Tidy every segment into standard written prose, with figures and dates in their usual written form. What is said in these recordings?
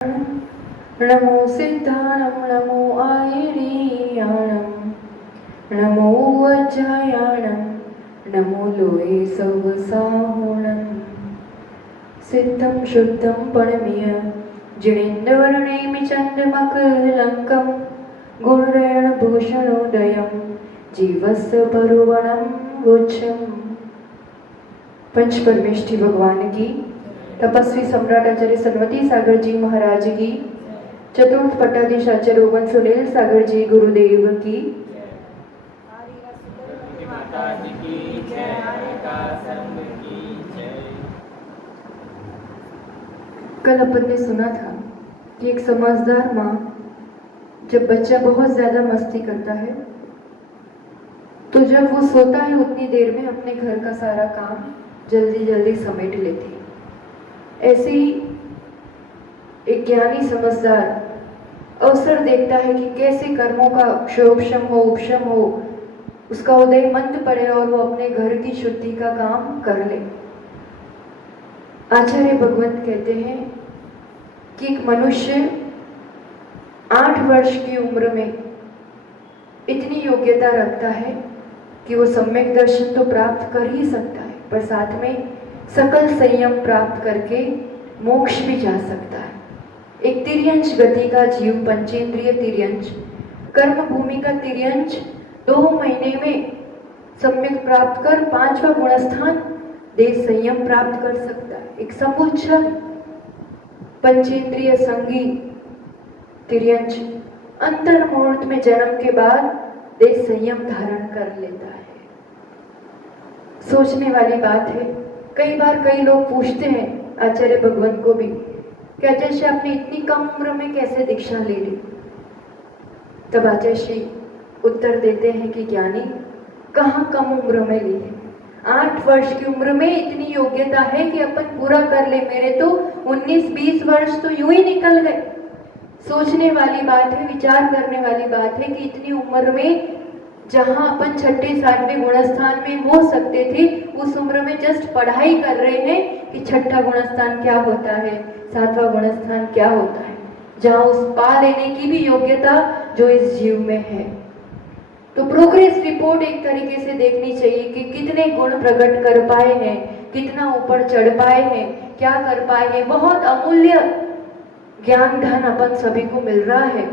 नमो सिद्धाणं नमो आयर्याणं नमो वज्रायाणं नमो लोये सवसाहुणं सिद्धं शुद्धं परमीय जिनेन्द्रवर्णेमि चन्द्रमकलङ्कं गुणरेणभूषणोदयं जीवस्य परुवणं गुच्छम्। पंच परमेष्ठी भगवान की, तपस्वी सम्राट आचार्य सन्मति सागर जी महाराज की, चतुर्थ पट्टाधीश आचार्य ओवन सुनील सागर जी गुरुदेव की, कल अपन ने सुना था कि एक समझदार माँ जब बच्चा बहुत ज्यादा मस्ती करता है तो जब वो सोता है उतनी देर में अपने घर का सारा काम जल्दी जल्दी समेट लेती है। ऐसे ही एक ज्ञानी समझदार अवसर देखता है कि कैसे कर्मों का क्षोभशम हो उपशम हो, उसका उदय मंद पड़े और वो अपने घर की शुद्धि का काम कर ले। आचार्य भगवंत कहते हैं कि एक मनुष्य 8 वर्ष की उम्र में इतनी योग्यता रखता है कि वो सम्यक दर्शन तो प्राप्त कर ही सकता है, पर साथ में सकल संयम प्राप्त करके मोक्ष भी जा सकता है। एक तिर्यंश गति का जीव, पंचेंद्रिय तिर्यंश, कर्म भूमि का तिर्यंश 2 महीने में सम्यक प्राप्त कर 5वां गुणस्थान देश संयम प्राप्त कर सकता है। एक समुच्चय पंचेंद्रिय संगी तिर्यंश अंतर मुहूर्त में जन्म के बाद देश संयम धारण कर लेता है। सोचने वाली बात है। कई बार कई लोग पूछते हैं आचार्य भगवंत को भी कि आचार्य श्री आपने इतनी कम उम्र में कैसे दीक्षा ले ली? तब आचार्य श्री उत्तर देते हैं कि ज्ञानी, कहाँ कम उम्र में ली है? 8 वर्ष की उम्र में इतनी योग्यता है कि अपन पूरा कर ले। मेरे तो 19-20 वर्ष तो यूं ही निकल गए। सोचने वाली बात है, विचार करने वाली बात है कि इतनी उम्र में जहां अपन 6ठे-7वें गुणस्थान में हो सकते थे, उस उम्र में जस्ट पढ़ाई कर रहे हैं कि 6ठा गुणस्थान क्या होता है, 7वां गुणस्थान क्या होता है, जहां उस पा लेने की भी योग्यता जो इस जीव में है। तो प्रोग्रेस रिपोर्ट एक तरीके से देखनी चाहिए कि कितने गुण प्रकट कर पाए हैं, कितना ऊपर चढ़ पाए हैं, क्या कर पाए हैं। बहुत अमूल्य ज्ञान धन अपन सभी को मिल रहा है।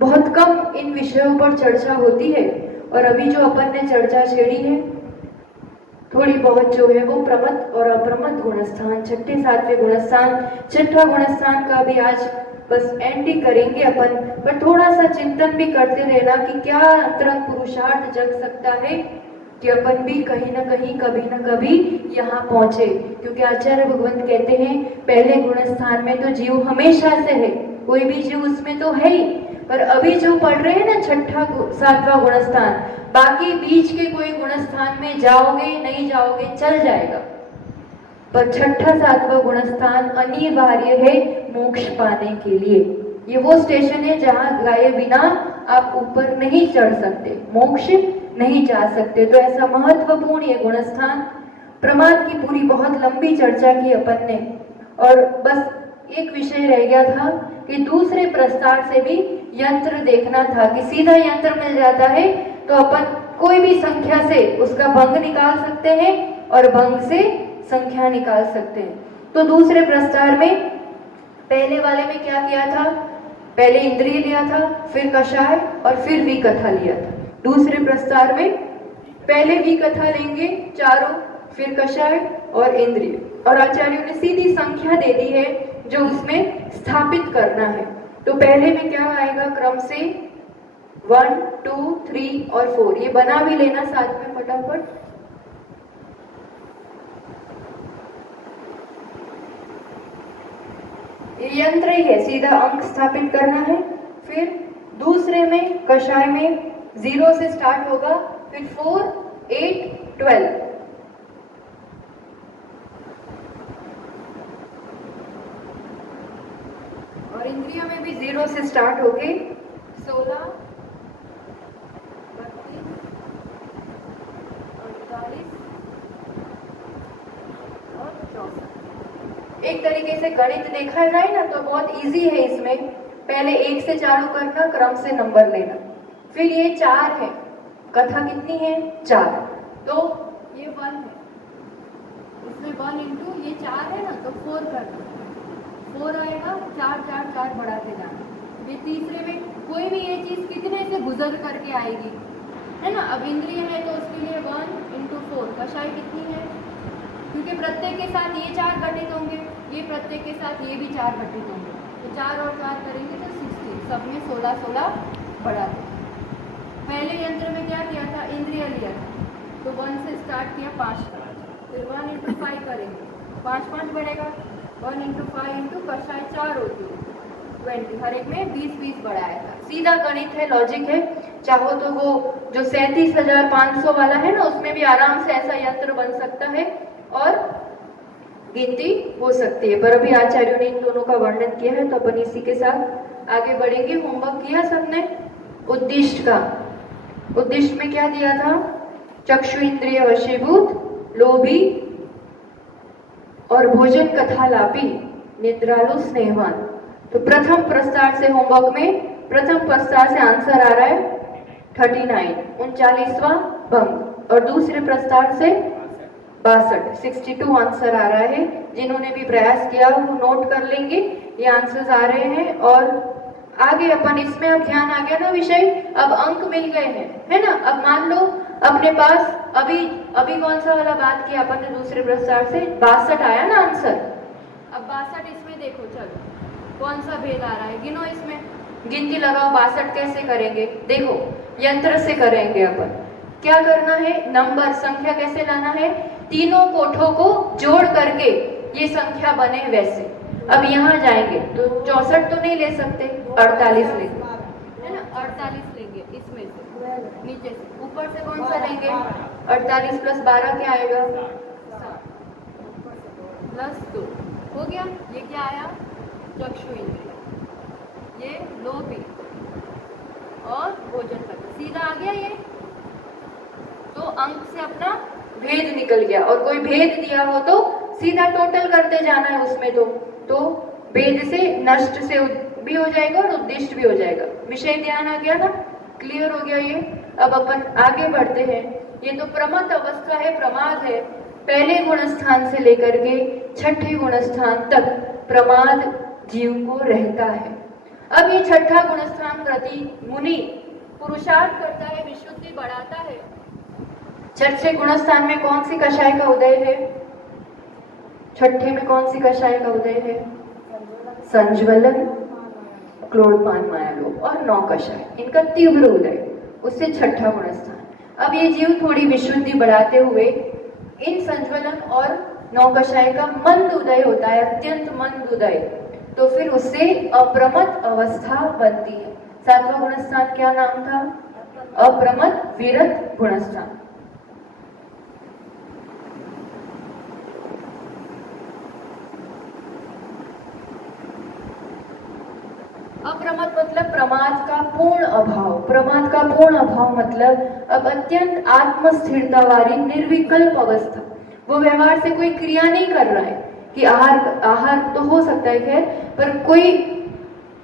बहुत कम इन विषयों पर चर्चा होती है और अभी जो अपन ने चर्चा छेड़ी है थोड़ी बहुत जो है वो प्रमथ और अप्रमथ गुणस्थान, 6ठे-7वें गुणस्थान, 6ठा गुणस्थान का भी आज बस एंड ही करेंगे अपन। पर थोड़ा सा चिंतन भी करते रहना कि क्या अंतरंग पुरुषार्थ जग सकता है कि अपन भी कहीं ना कहीं कभी ना कभी यहाँ पहुंचे। क्योंकि आचार्य भगवंत कहते हैं पहले गुणस्थान में तो जीव हमेशा से है, कोई भी जीव उसमें तो है ही, पर अभी जो पढ़ रहे हैं ना 6ठा-7वां गुणस्थान, बाकी बीच के कोई गुणस्थान में जाओगे नहीं जाओगे चल जाएगा, पर 6ठा-7वां गुणस्थान अनिवार्य है मोक्ष पाने के लिए। ये वो स्टेशन है जहां गए बिना आप ऊपर नहीं चढ़ सकते, मोक्ष नहीं जा सकते। तो ऐसा महत्वपूर्ण ये गुणस्थान, प्रमाद की पूरी बहुत लंबी चर्चा की अपन ने, और बस एक विषय रह गया था कि दूसरे प्रस्तार से भी यंत्र देखना था कि सीधा यंत्र मिल जाता है तो अपन कोई भी संख्या से उसका भंग निकाल सकते हैं और भंग से संख्या निकाल सकते हैं। तो दूसरे प्रस्तार में पहले वाले में क्या किया था? पहले इंद्रिय लिया था, फिर कषाय और फिर विकथा लिया था। दूसरे प्रस्तार में पहले विकथा लेंगे चारों, फिर कषाय और इंद्रिय, और आचार्यों ने सीधी संख्या दे दी है जो उसमें स्थापित करना है। तो पहले में क्या आएगा क्रम से 1, 2, 3 और 4, ये बना भी लेना साथ में फटाफट। ये यंत्र ही है, सीधा अंक स्थापित करना है। फिर दूसरे में कषाय में 0 से स्टार्ट होगा, फिर 4, 8, 12, और इंद्रियों में भी 0 से स्टार्ट होके 16, 32, 48 और 64। एक तरीके से गणित देखा जाए ना तो बहुत इजी है इसमें। पहले 1 से चालू करना, क्रम से नंबर लेना। फिर ये 4 है, कथा कितनी है 4, तो ये 1 है, इसमें 1 इंटू ये 4 है ना तो 4 करना, 4 आएगा, 4 4 4 बढ़ाते जाना। ये तीसरे में कोई भी ये चीज कितने से गुजर करके आएगी, है ना। अब इंद्रिय है तो उसके लिए 1 इंटू 4, कषाय कितनी है, क्योंकि प्रत्येक के साथ ये 4 घटित होंगे, ये प्रत्येक के साथ ये भी 4 घटित होंगे, तो 4 और 4 करेंगे तो 60, सब में 16 16 बढ़ाते। पहले यंत्र में क्या किया था, इंद्रिय लिया था, तो 1 से स्टार्ट किया 5 का, फिर 1 इंटू 5 करेंगे, 5 5 बढ़ेगा, 1 इंटू 5 इंटू कषाय 4 होती है 20, हर एक में 20 20 बढ़ाया था। सीधा गणित है, लॉजिक है। चाहो तो वो जो 37,500 वाला है ना उसमें भी आराम से ऐसा यंत्र बन सकता है और गिनती हो सकती है, पर अभी आचार्यों ने इन दोनों का वर्णन किया है तो अपन इसी के साथ आगे बढ़ेंगे। होमवर्क किया सबने उद्दिष्ट का। उद्दिष्ट में क्या दिया था, चक्षु इंद्रिय वशीभूत, लोभी और भोजन कथा लापी, निद्रालु स्नेहवान। तो प्रथम प्रस्तार से होमवर्क में प्रथम प्रस्तार से आंसर आ रहा है 39, 39वां भंग, और दूसरे प्रस्तार से 62, 62 आंसर आ रहा है। जिन्होंने भी प्रयास किया वो नोट कर लेंगे, ये आंसर्स आ रहे हैं। और आगे अपन इसमें अब ध्यान आ गया ना विषय, अब अंक मिल गए हैं, है ना। अब मान लो अपने पास अभी कौन सा वाला बात किया अपन ने दूसरे प्रस्तार से, 62 आया ना आंसर। अब 62 इसमें देखो, चलो कौन सा भेद आ रहा है, गिनो, इसमें गिनती लगाओ। 62 कैसे करेंगे, देखो यंत्र से करेंगे अपन। क्या करना है, नंबर संख्या कैसे लाना है, तीनों कोठों को जोड़ करके ये संख्या बने वैसे। अब यहाँ जाएंगे तो 64 तो नहीं ले सकते, 48 लेंगे, है ना, 48 लेंगे इसमें से, नीचे से। ऊपर से कौन सा लेंगे, 48 प्लस 12 क्या आएगा, प्लस 2 हो गया। ये क्या आया, चक्षु इंद्रिय, ये लोभी और भोजन का, सीधा आ गया ये। तो अंक से अपना भेद निकल गया, और कोई भेद दिया हो तो सीधा टोटल करते जाना है उसमें। तो भेद से नष्ट से भी हो जाएगा और उद्दिष्ट भी हो जाएगा। विषय ध्यान आ गया ना, क्लियर हो गया ये। अब अपन आगे बढ़ते हैं। ये तो प्रमथ अवस्था है, प्रमाद है। पहले गुण स्थान से लेकर के छठे गुण स्थान तक प्रमाद जीव को रहता है। अब ये छठा गुण स्थान प्रति मुनि पुरुषार्थ करता है, विशुद्धि बढ़ाता है। छठे गुण स्थान में कौन सी कषाय का उदय है, छठे में कौन सी कषाय का उदय है, संज्वलन, क्रोधमान, मायालोभ और 9 कषाय, इनका तीव्र उदय, उससे छठा गुण स्थान। अब ये जीव थोड़ी विशुद्धि बढ़ाते हुए इन संज्वलन और 9 कषाय का मंद उदय होता है, अत्यंत मंद उदय, तो फिर उससे अप्रमत अवस्था बनती है। 7वां गुणस्थान क्या नाम था, अप्रमत विरत गुणस्थान। अप्रमत मतलब प्रमाद का पूर्ण अभाव। प्रमाद का पूर्ण अभाव मतलब अब अत्यंत आत्मस्थिरता वाली निर्विकल्प अवस्था। वो व्यवहार से कोई क्रिया नहीं कर रहा है कि आहार तो हो सकता है खैर, पर कोई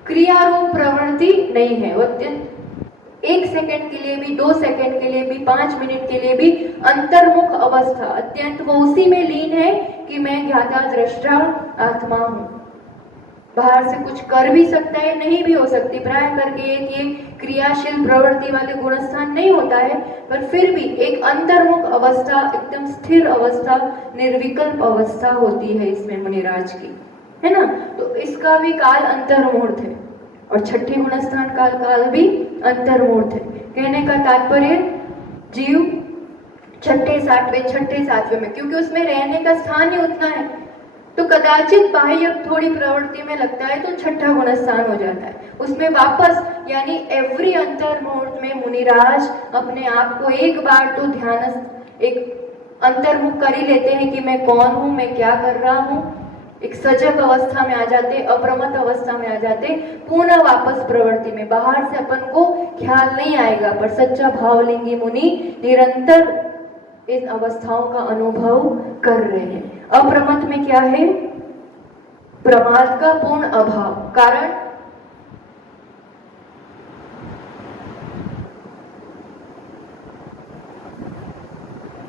क्रियारूप प्रवृत्ति नहीं है। वो अत्यंत 1 सेकंड के लिए भी, 2 सेकंड के लिए भी, 5 मिनट के लिए भी अंतर्मुख अवस्था, अत्यंत वो उसी में लीन है कि मैं ज्ञाता दृष्टा आत्मा हूं। बाहर से कुछ कर भी सकता है, नहीं भी हो सकती, प्राय करके एक ये क्रियाशील प्रवृत्ति वाले गुणस्थान नहीं होता है, पर फिर भी एक अंतर्मुख अवस्था, एकदम स्थिर अवस्था, निर्विकल्प अवस्था होती है इसमें मुनिराज की, है ना। तो इसका भी काल अंतर्मूर्त है और छठे गुणस्थान काल भी अंतर्मूर्त है। कहने का तात्पर्य जीव छठे सातवें में, क्योंकि उसमें रहने का स्थान ही उतना है, तो कदाचित बाह्य थोड़ी प्रवृत्ति में लगता है तो छठा गुणस्थान हो जाता है। उसमें वापस यानी एवरी अंतर्मुहूर्त में मुनिराज अपने आप को एक बार तो ध्यान एक अंतर्मुख कर ही लेते हैं कि मैं कौन हूँ, मैं क्या कर रहा हूँ। एक सजग अवस्था में आ जाते, अप्रमत अवस्था में आ जाते, पुनः वापस प्रवृत्ति में। बाहर से अपन को ख्याल नहीं आएगा, पर सच्चा भावलिंगी मुनि निरंतर इन अवस्थाओं का अनुभव कर रहे हैं। अप्रमत में क्या है, प्रमाद का पूर्ण अभाव, कारण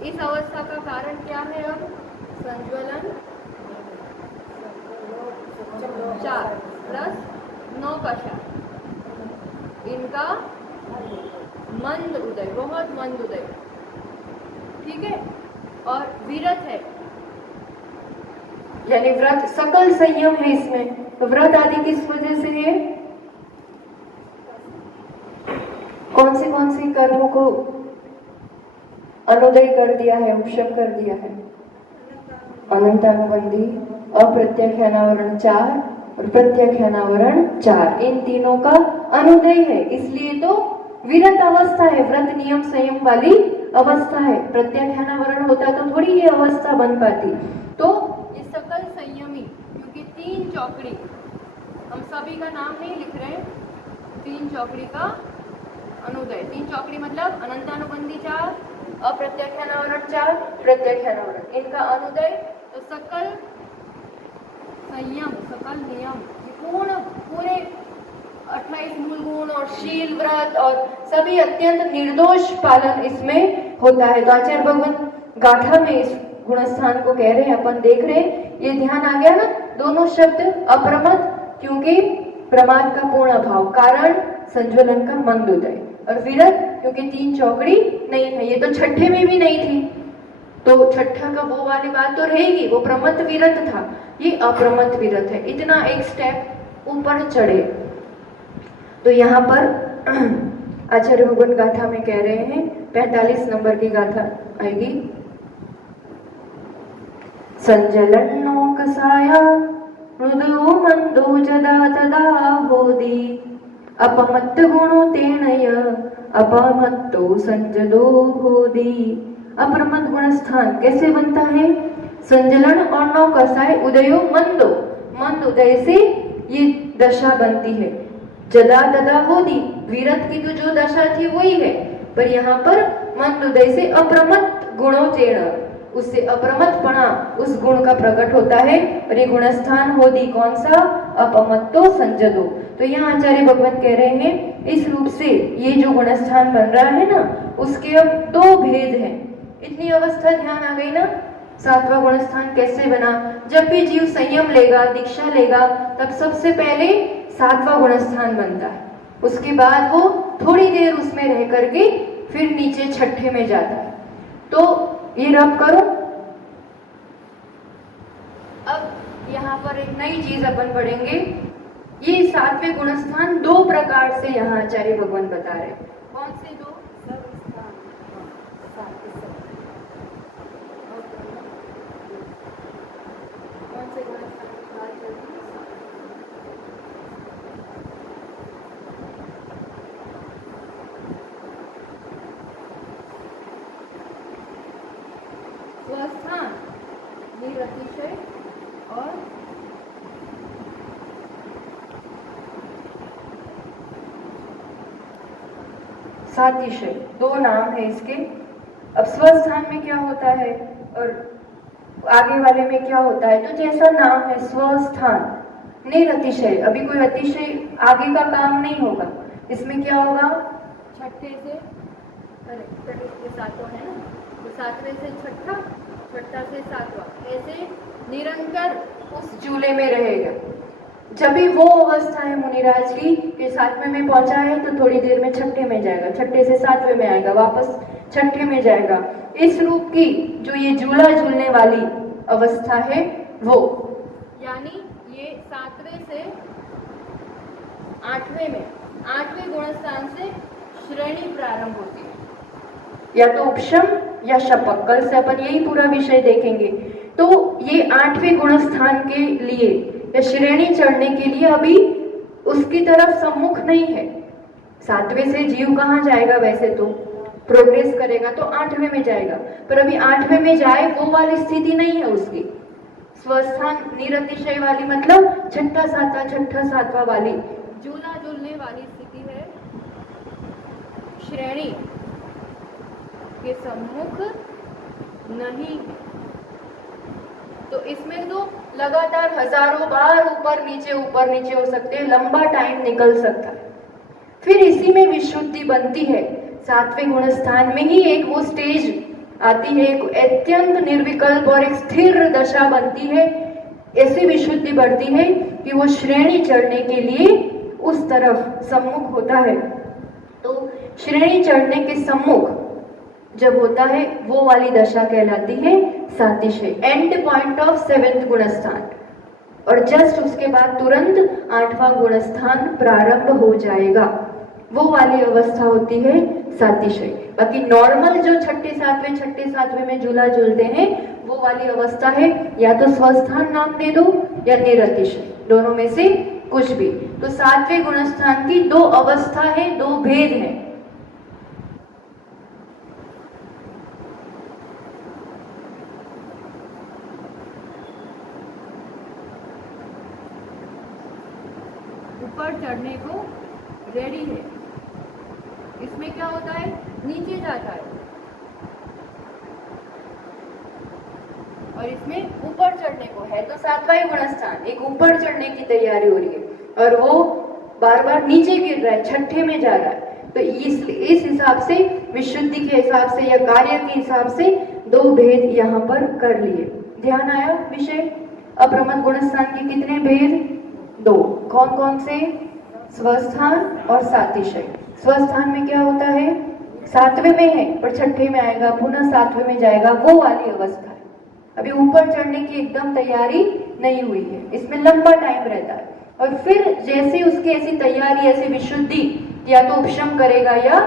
इस अवस्था का कारण क्या है? अब संज्वलन 4 प्लस 9 का 4, इनका मंद उदय, बहुत मंद उदय, ठीक है। और विरत है, यानी व्रत, सकल संयम है इसमें। तो व्रत आदि किस वजह से है? कौन से कर्मों को अनुदय कर दिया है, उपशम कर दिया है? अनंतानुबंधी, अप्रत्याख्यानावरण 4 और प्रत्याख्यानावरण 4, इन तीनों का अनुदय है, इसलिए तो विरत अवस्था है, व्रत नियम संयम वाली अवस्था है। प्रत्याख्यानावरण होता तो थोड़ी ये अवस्था बन पाती। तो ये सकल संयमी, क्योंकि 3 चौकड़ी, हम सभी का नाम नहीं लिख रहे हैं, 3 चौकड़ी का अनुदय। 3 चौकड़ी मतलब अनंतानुबंधी 4, अप्रत्याख्यानावरण 4, प्रत्याख्यानावरण, इनका अनुदय। तो सकल संयम, सकल नियम, पूरे 28 मूल गुण और शील, व्रत और सभी अत्यंत निर्दोष पालन इसमें होता है। तो आचार्य भगवान गाथा में इस गुणस्थान को कह रहे हैं, अपन देख रहे हैं, ये ध्यान आ गया ना? दोनों शब्द अप्रमद, क्योंकि प्रमाद का पूर्ण अभाव, कारण संज्वलन का मंद उदय, और विरत क्योंकि 3 चौकड़ी नहीं है। ये तो छठे में भी नहीं थी, तो छठा का वो वाली बात तो रहेगी, वो प्रमत्त विरत था, ये अप्रमत्त विरत है। इतना एक स्टेप ऊपर चढ़े। तो यहाँ पर आचार्य भगवान गाथा में कह रहे हैं, 45 नंबर की गाथा आएगी। संजलन्नो कसाया मृदो मंदो जदा तदा होदी अपमत्त गुणो तेनय अपमत्तो संजदो होदी। अप्रमत्त गुणस्थान कैसे बनता है? संजलन और नौ कसाय उदयो मंदो, मंद उदय से ये दशा बनती है। जदा तदा होदी, विरत की तो जो दशा थी वही है, पर यहाँ पर मंद उदय से अप्रमत्त गुणों तेण, उससे अप्रमत्तपणा, उस गुण का प्रकट होता है। और ये गुणस्थान होदी कौन सा? अपमत्तो संजदो। तो यहाँ आचार्य भगवान कह रहे हैं, इस रूप से ये जो गुणस्थान बन रहा है ना, उसके अब 2 भेद हैं। इतनी अवस्था ध्यान आ गई ना? 7वां गुणस्थान कैसे बना? जब भी जीव संयम लेगा, दीक्षा लेगा, तब सबसे पहले 7वां गुणस्थान बनता है, उसके बाद वो थोड़ी देर उसमें रह करके फिर नीचे छठे में जाता है। तो ये रब करो। अब यहाँ पर एक नई चीज अपन पढ़ेंगे। ये 7वें गुणस्थान 2 प्रकार से यहाँ आचार्य भगवान बता रहे। कौन से 2? कौन से गुणस्थान की बात कर रही है? स्वस्थान, निरतिशय और सातिशय, 2 नाम है इसके। अब स्वस्थान में क्या होता है और आगे वाले में क्या होता है? तो जैसा नाम है स्वस्थान, निरतिशय, अभी कोई अतिशय आगे का काम नहीं होगा। इसमें क्या होगा? छठे से, अरे 7वां है ना, तो 7वें से छठा, छठा से 7वां, ऐसे निरंतर उस झूले में रहेगा। जब भी वो अवस्था है मुनिराज की कि 7वें में पहुंचा है, तो थोड़ी देर में छठे में जाएगा, छठे से 7वें में आएगा, वापस छठे में जाएगा। इस रूप की जो ये झूला झूलने वाली अवस्था है वो, यानी ये 7वें से 8वें में, 8वें गुणस्थान से श्रेणी प्रारंभ होती है, या तो उपशम या शपक। कल से अपन यही पूरा विषय देखेंगे। तो ये 8वें गुणस्थान के लिए या श्रेणी चढ़ने के लिए अभी उसकी तरफ सम्मुख नहीं है। 7वें से जीव कहाँ जाएगा? वैसे तो प्रोग्रेस करेगा तो 8वें में जाएगा, पर अभी 8वें में जाए वो वाली स्थिति नहीं है उसकी। स्वस्थान निरतिशय वाली मतलब छठा सातवां वाली झूला झूलने वाली स्थिति है। श्रेणी के सम्मुख नहीं, तो इसमें तो लगातार हजारों बार ऊपर नीचे हो सकते हैं, लंबा टाइम निकल सकता है। फिर इसी में विशुद्धि बनती है। सातवें गुण स्थान में ही एक वो स्टेज आती है, एक अत्यंत निर्विकल्प और एक स्थिर दशा बनती है। ऐसी विशुद्धि बढ़ती है कि वो श्रेणी चढ़ने के लिए उस तरफ सम्मुख होता है। तो श्रेणी चढ़ने के सम्मुख जब होता है वो वाली दशा कहलाती है सातिशय, एंड पॉइंट ऑफ सेवेंथ गुणस्थान। और जस्ट उसके बाद तुरंत आठवां गुणस्थान प्रारंभ हो जाएगा, वो वाली अवस्था होती है सातिशय। बाकी नॉर्मल जो छठे सातवें में झूला झूलते हैं वो वाली अवस्था है या तो स्वस्थान नाम दे दो या निरतिशय, दोनों में से कुछ भी। तो सातवें गुणस्थान की दो अवस्था है, दो भेद है। ऊपर चढ़ने को रेडी है, इसमें क्या होता है, नीचे जाता है, और इसमें ऊपर चढ़ने को है। तो सातवां गुणस्थान एक ऊपर चढ़ने की तैयारी हो रही है और वो बार बार नीचे गिर रहा है, छठे में जा रहा है। तो इस हिसाब से, विशुद्धि के हिसाब से या कार्य के हिसाब से दो भेद यहाँ पर कर लिए। ध्यान आया विषय? अप्रमद गुणस्थान के कितने भेद? दो। कौन कौन से? स्वस्थान और सातिशय। स्वस्थान में क्या होता है, सातवें में है पर छठे में आएगा, पुनः सातवें में जाएगा, वो वाली अवस्था है। अभी ऊपर चढ़ने की एकदम तैयारी नहीं हुई है, इसमें लंबा टाइम रहता है। और फिर जैसे उसकी ऐसी तैयारी, ऐसी विशुद्धि, या तो उपशम करेगा या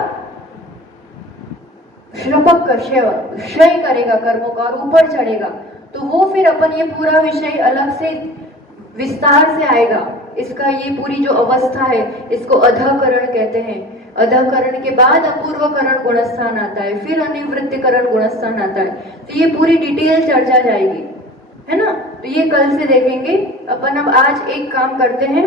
श्रपक क्षय करेगा कर्मों का और ऊपर चढ़ेगा, तो वो फिर अपन ये पूरा विषय अलग से विस्तार से आएगा। इसका ये पूरी जो अवस्था है इसको अधःकरण कहते हैं। अधःकरण के बाद अपूर्वकरण गुणस्थान आता है, फिर अनिवृत्तिकरण गुणस्थान आता है। तो ये पूरी डिटेल चर्चा जाएगी, है ना? तो ये कल से देखेंगे अपन। अब आज एक काम करते हैं,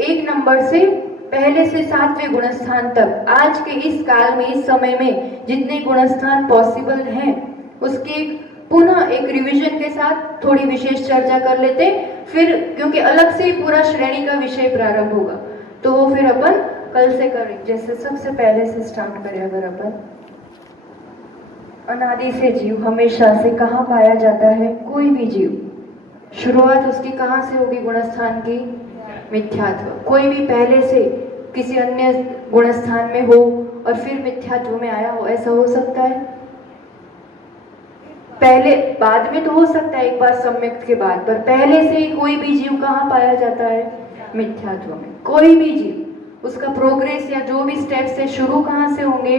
1 नंबर से पहले से 7वें गुणस्थान तक आज के इस काल में, इस समय में जितने गुणस्थान पॉसिबल हैं उसके पुनः एक रिवीजन के साथ थोड़ी विशेष चर्चा कर लेते। फिर क्योंकि अलग से ही पूरा श्रेणी का विषय प्रारंभ होगा तो वो फिर अपन कल से करें। जैसे सबसे पहले से स्टार्ट करें, अगर अपन अनादि से जीव हमेशा से कहाँ पाया जाता है? कोई भी जीव शुरुआत उसकी कहाँ से होगी? गुणस्थान की मिथ्यात्व। कोई भी पहले से किसी अन्य गुणस्थान में हो और फिर मिथ्यात्व में आया हो, ऐसा हो सकता है? पहले बाद में तो हो सकता है, एक बार सम्यक्त के बाद, पर पहले से ही कोई भी जीव कहाँ पाया जाता है? मिथ्यात्व में। कोई भी जीव, उसका प्रोग्रेस या जो भी स्टेप्स है शुरू कहाँ से होंगे?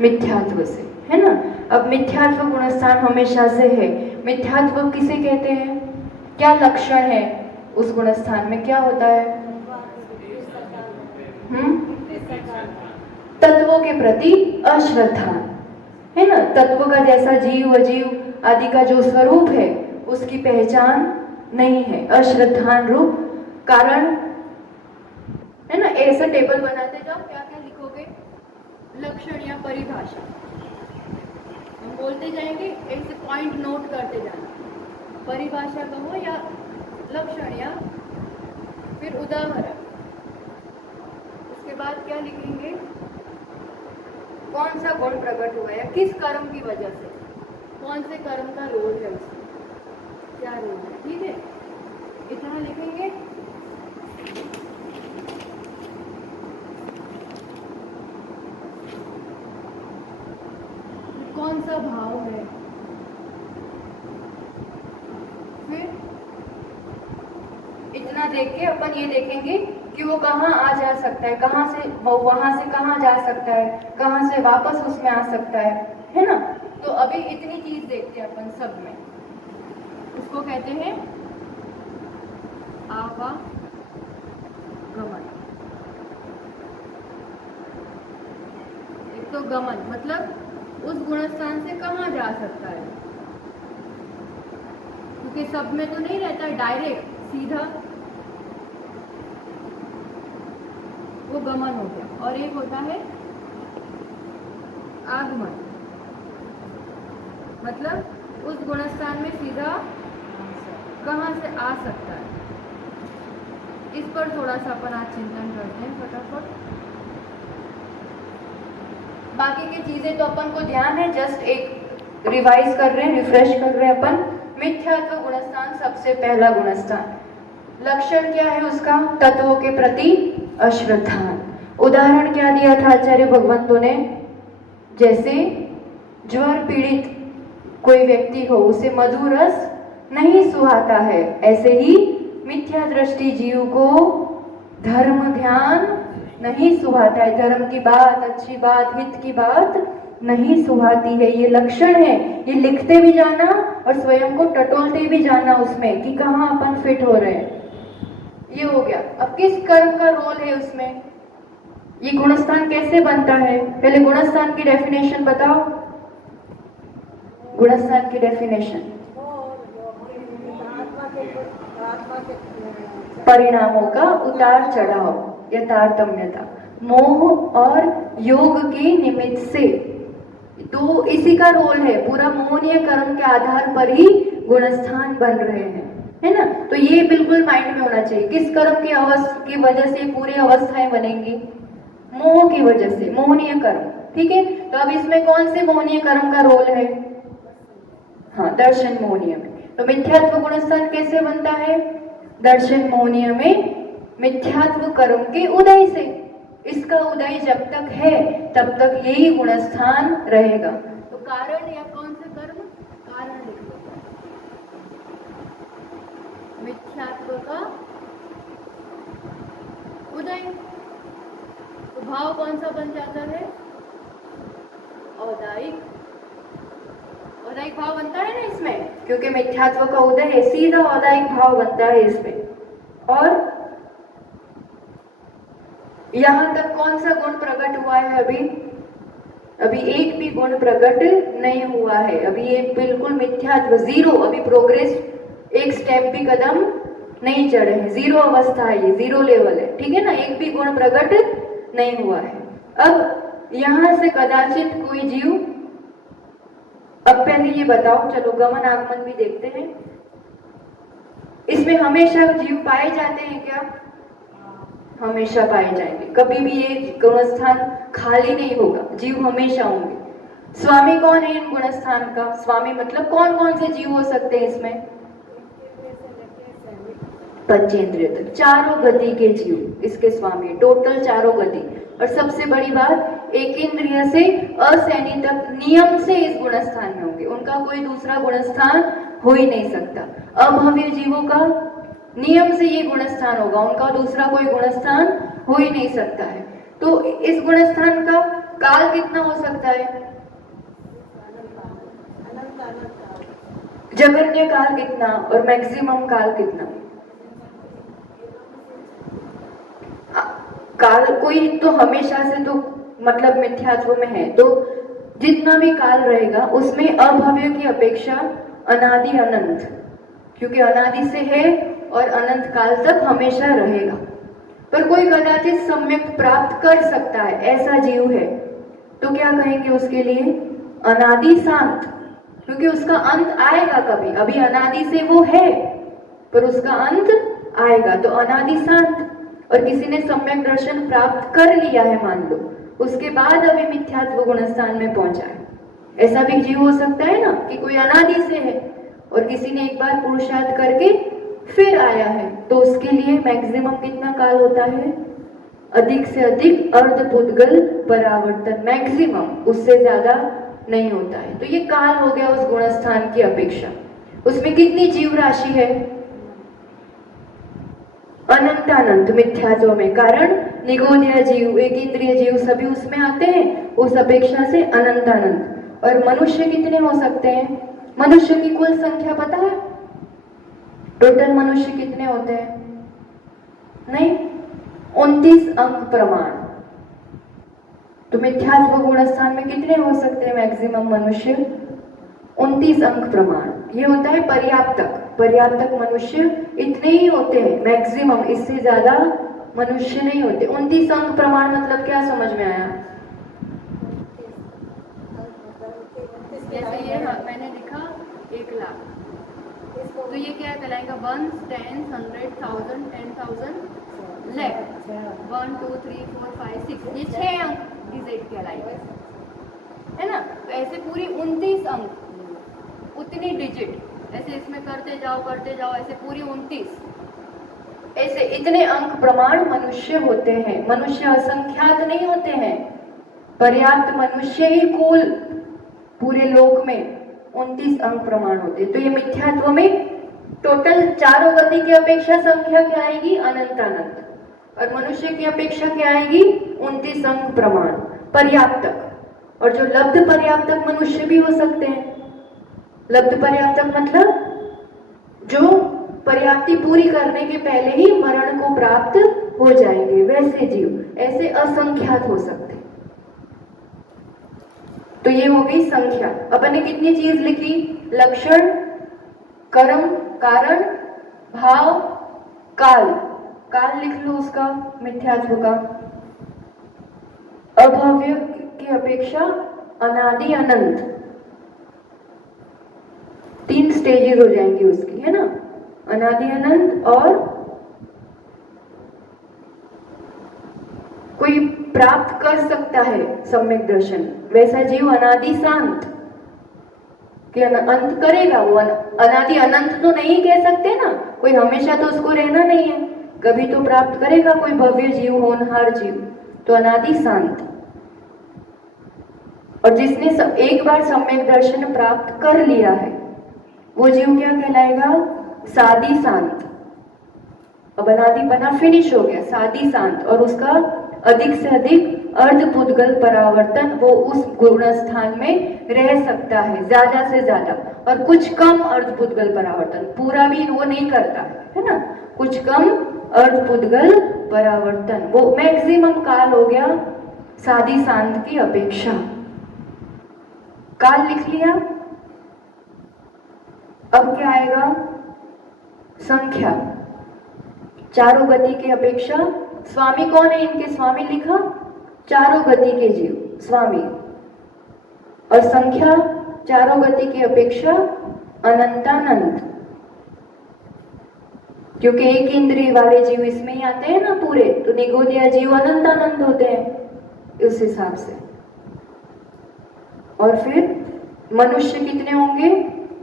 मिथ्यात्व से, है ना? अब मिथ्यात्व गुणस्थान हमेशा से है। मिथ्यात्व किसे कहते हैं? क्या लक्षण है उस गुणस्थान में? क्या होता है? तत्वों के प्रति अश्रद्धा, है ना? तत्व का जैसा जीव अजीव आदि का जो स्वरूप है उसकी पहचान नहीं है, अश्रद्धान रूप कारण, है ना? ऐसा टेबल बनाते जाओ, क्या क्या लिखोगे? लक्षण या परिभाषा हम बोलते जाएंगे, ऐसे पॉइंट नोट करते जाना। परिभाषा कहो या लक्षण या फिर उदाहरण। उसके बाद क्या लिखेंगे? कौन सा गुण प्रकट हुआ या किस कर्म की वजह से, कौन से कर्म का रोल है उसमें, क्या रोल है, ठीक है? इतना लिखेंगे। कौन सा भाव है, फिर इतना देख के अपन ये देखेंगे कि वो कहाँ आ जा सकता है, कहाँ से वो वहां से कहाँ जा सकता है, कहाँ से वापस उसमें आ सकता है ना? तो अभी इतनी चीज देखते हैं अपन सब में। उसको कहते हैं आवागमन। एक तो गमन मतलब उस गुणस्थान से कहाँ जा सकता है, क्योंकि सब में तो नहीं रहता है डायरेक्ट सीधा, वो गमन हो गया। और एक होता है आगमन, मतलब उस गुणस्थान में सीधा कहाँ से आ सकता है, इस पर थोड़ा सा अपन आज चिंतन करते हैं फटाफट। बाकी की चीजें तो अपन को ध्यान है, जस्ट एक रिवाइज कर रहे हैं, रिफ्रेश कर रहे हैं अपन। मिथ्यात्व गुणस्थान, सबसे पहला गुणस्थान, लक्षण क्या है उसका? तत्वों के प्रति अश्रद्धा। उदाहरण क्या दिया था आचार्य भगवंतों ने? जैसे ज्वर पीड़ित कोई व्यक्ति हो, उसे मधु रस नहीं सुहाता है, ऐसे ही मिथ्या दृष्टि जीव को धर्म ध्यान नहीं सुहाता है, धर्म की बात, अच्छी बात, हित की बात नहीं सुहाती है। ये लक्षण है, ये लिखते भी जाना और स्वयं को टटोलते भी जाना उसमें कि कहाँ अपन फिट हो रहे हैं। ये हो गया। अब किस कर्म का रोल है उसमें? ये गुणस्थान कैसे बनता है? पहले गुणस्थान की डेफिनेशन बताओ। गुणस्थान की डेफिनेशन, परिणामों का उतार चढ़ाव या तारतम्यता, मोह और योग के निमित्त से, तो इसी का रोल है। पूरा मोहनीय कर्म के आधार पर ही गुणस्थान बन रहे हैं, है ना? तो ये बिल्कुल माइंड में होना चाहिए। किस कर्म की वजह से पूरी अवस्थाएं बनेंगी? मोह की वजह से, मोहनीय कर्म। ठीक है, तो अब इसमें कौन से मोहनीय कर्म का रोल है? हाँ, दर्शन मोहनीय में। तो मिथ्यात्व गुणस्थान कैसे बनता है? दर्शन मोहनीय में मिथ्यात्व कर्म के उदय से। इसका उदय जब तक है तब तक यही गुणस्थान रहेगा। तो कारण या कौन सा कर्म? कारण लिख लो, मिथ्यात्व का उदय। तो भाव कौन सा बन जाता है? औदायिक। औदायिक भाव बनता है ना इसमें, क्योंकि मिथ्यात्व का उदय है, सीधा औदायिक भाव बनता है इसमें। और यहां तक कौन सा गुण प्रकट हुआ है? अभी एक भी गुण प्रकट नहीं हुआ है। अभी ये बिल्कुल मिथ्यात्व, जीरो, अभी प्रोग्रेस, एक स्टेप भी कदम नहीं चढ़े हैं, जीरो अवस्था है, ये जीरो लेवल है। ठीक है ना, एक भी गुण प्रकट नहीं हुआ है। अब यहां से कदाचित कोई जीव, अब पहले ये बताओ, चलो गमन आगमन भी देखते हैं, इसमें हमेशा जीव पाए जाते हैं क्या? हमेशा पाए जाएंगे, कभी भी ये गुणस्थान खाली नहीं होगा, जीव हमेशा होंगे। स्वामी कौन है इन गुणस्थान का? स्वामी मतलब कौन कौन से जीव हो सकते हैं इसमें? पंचेंद्रिय तक, चारों गति के जीव इसके स्वामी, टोटल चारों गति। और सबसे बड़ी बात, एक इंद्रिय से असैनी तक नियम से इस गुणस्थान में होंगे, उनका कोई दूसरा गुणस्थान हो ही नहीं सकता। अभव्य जीवों का नियम से ये गुणस्थान होगा, उनका दूसरा कोई गुणस्थान हो ही नहीं सकता है। तो इस गुणस्थान का काल कितना हो सकता है? जगन्य काल कितना और मैक्सिमम काल कितना? काल कोई तो हमेशा से तो मतलब मिथ्यात्व में है, तो जितना भी काल रहेगा उसमें अभव्य की अपेक्षा अनादि अनंत, क्योंकि अनादि से है और अनंत काल तक हमेशा रहेगा। पर कोई कदाचित सम्यक प्राप्त कर सकता है, ऐसा जीव है, तो क्या कहेंगे उसके लिए? अनादि शांत, क्योंकि उसका अंत आएगा कभी। अभी अनादि से वो है पर उसका अंत आएगा, तो अनादि शांत। और किसी ने सम्यक दर्शन प्राप्त कर लिया है मान लो, उसके बाद अभी मिथ्यात्व गुणस्थान में पहुंचा है, ऐसा भी जीव हो सकता है ना, कि कोई अनादि से है और किसी ने एक बार पुरुषार्थ करके फिर आया है, तो उसके लिए मैक्सिमम कितना काल होता है? अधिक से अधिक अर्धपुद्गल परावर्तन, मैक्सिमम, उससे ज्यादा नहीं होता है। तो ये काल हो गया उस गुणस्थान की अपेक्षा। उसमें कितनी जीव राशि है? अनंतानंत मिथ्यात्व में। कारण निगोदीय जीव, एक इंद्रिय जीव सभी उसमें आते हैं, उस अपेक्षा से अनंतानंत। और मनुष्य कितने हो सकते हैं? मनुष्य की कुल संख्या पता है? टोटल मनुष्य कितने होते हैं? नहीं, 29 अंक प्रमाण। तो मिथ्यात्व गुणस्थान में कितने हो सकते हैं मैक्सिमम मनुष्य? 29 अंक प्रमाण। ये होता है पर्याप्तक। पर्याप्तक मनुष्य इतने ही होते हैं मैक्सिमम, इससे ज्यादा मनुष्य नहीं होते। 29 अंक प्रमाण मतलब क्या समझ में आया? जैसे ये मैंने लिखा 1 लाख, तो ये क्या कहलाएगा? 1, 10, 100, 1000, 10,000, लाख। 1, 2, 3, 4, 5, 6, ये 6 अंक डिजिट कहलाएगा, है ना। तो ऐसे पूरी 29 अंक, उतनी डिजिट, ऐसे इसमें करते जाओ ऐसे पूरी 29, ऐसे इतने अंक प्रमाण मनुष्य होते हैं। मनुष्य असंख्यात नहीं होते हैं, पर्याप्त मनुष्य ही कुल पूरे लोक में 29 अंक प्रमाण होते हैं। तो ये मिथ्यात्व में टोटल चारों गति की अपेक्षा संख्या क्या आएगी? अनंत अनंत। और मनुष्य की अपेक्षा क्या आएगी? 29 अंक प्रमाण पर्याप्तक। और जो लब्ध पर्याप्तक मनुष्य भी हो सकते हैं। लब्ध पर्याप्तक मतलब जो पर्याप्ति पूरी करने के पहले ही मरण को प्राप्त हो जाएंगे, वैसे जीव। ऐसे असंख्यात हो सकते हैं। तो ये हो गई संख्या। अपन ने कितनी चीज लिखी? लक्षण, कर्म, कारण, भाव, काल। काल लिख लो उसका, मिथ्यात्व का। अभव्य की अपेक्षा अनादि अनंत, 3 स्टेजेस हो जाएंगी उसकी, है ना। अनादि अनंत, और कोई प्राप्त कर सकता है सम्यक दर्शन, वैसा जीव अनादि शांत कि अंत करेगा। वो अनादि अनंत तो नहीं कह सकते ना, कोई हमेशा तो उसको रहना नहीं है, कभी तो प्राप्त करेगा कोई भव्य जीव, होनहार जीव। तो अनादि शांत। और जिसने एक बार सम्यक दर्शन प्राप्त कर लिया है, वो जीव क्या कहलाएगा? सादी शांत। अब अनादिपना फिनिश हो गया, सादी शांत। और उसका अधिक से अधिक अर्धपुद्गल परावर्तन, वो उस गुण स्थान में रह सकता है ज्यादा से ज्यादा, और कुछ कम अर्धपुद्गल परावर्तन, पूरा भी वो नहीं करता है ना, कुछ कम अर्धपुद्गल परावर्तन, वो मैक्सिमम काल हो गया सादी शांत की अपेक्षा। काल लिख लिया। अब क्या आएगा? संख्या। चारों गति की अपेक्षा। स्वामी कौन है इनके? स्वामी लिखा, चारों गति के जीव स्वामी। और संख्या चारों गति की अपेक्षा अनंतानंत, क्योंकि एक इंद्रिय वाले जीव इसमें ही आते हैं ना पूरे, तो निगोदिया जीव अनंतानंत होते हैं उस हिसाब से। और फिर मनुष्य कितने होंगे?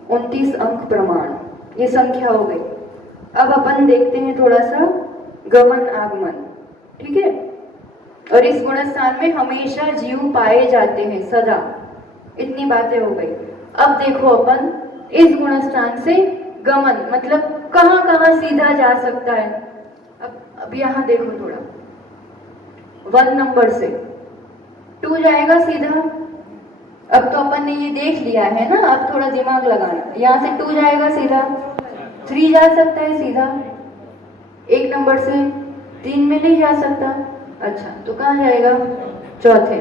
29 अंक प्रमाण, ये संख्या हो गई। अब अपन देखते हैं थोड़ा सा गमन आगमन, ठीक है। और इस गुणस्थान में हमेशा जीव पाए जाते हैं सदा, इतनी बातें हो गई। अब देखो अपन इस गुणस्थान से गमन मतलब कहां कहां सीधा जा सकता है। अब यहां देखो थोड़ा, 1 नंबर से 2 जाएगा सीधा। अब तो अपन ने ये देख लिया है ना, अब थोड़ा दिमाग लगाना। यहाँ से 2 जाएगा सीधा, 3 जा सकता है सीधा, 1 नंबर से 3 में नहीं जा सकता। अच्छा, तो कहाँ जाएगा? चौथे,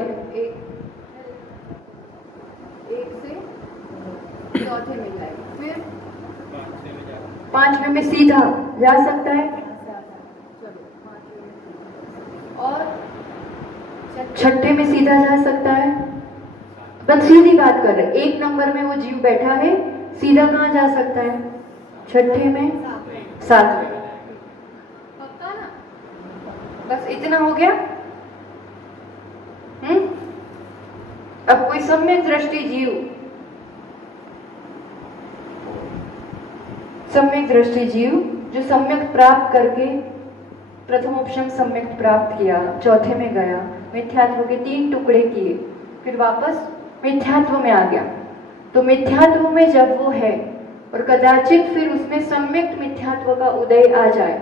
1 से चौथे में जाएगा। फिर 5वें में सीधा जा सकता है, और 6ठे में सीधा जा सकता है। बस सीधी बात कर रहे, 1 नंबर में वो जीव बैठा है, सीधा कहाँ जा सकता है? 6ठे में, 7वें। पक्का ना? बस इतना हो गया। अब कोई सम्यक दृष्टि जीव, सम्यक दृष्टि जीव जो सम्यक प्राप्त करके प्रथम उपशम सम्यक प्राप्त किया, चौथे में गया, मिथ्यात्व के 3 टुकड़े किए, फिर वापस मिथ्यात्व में आ गया। तो मिथ्यात्व में जब वो है और कदाचित फिर उसमें सम्यक मिथ्यात्व का उदय आ जाए,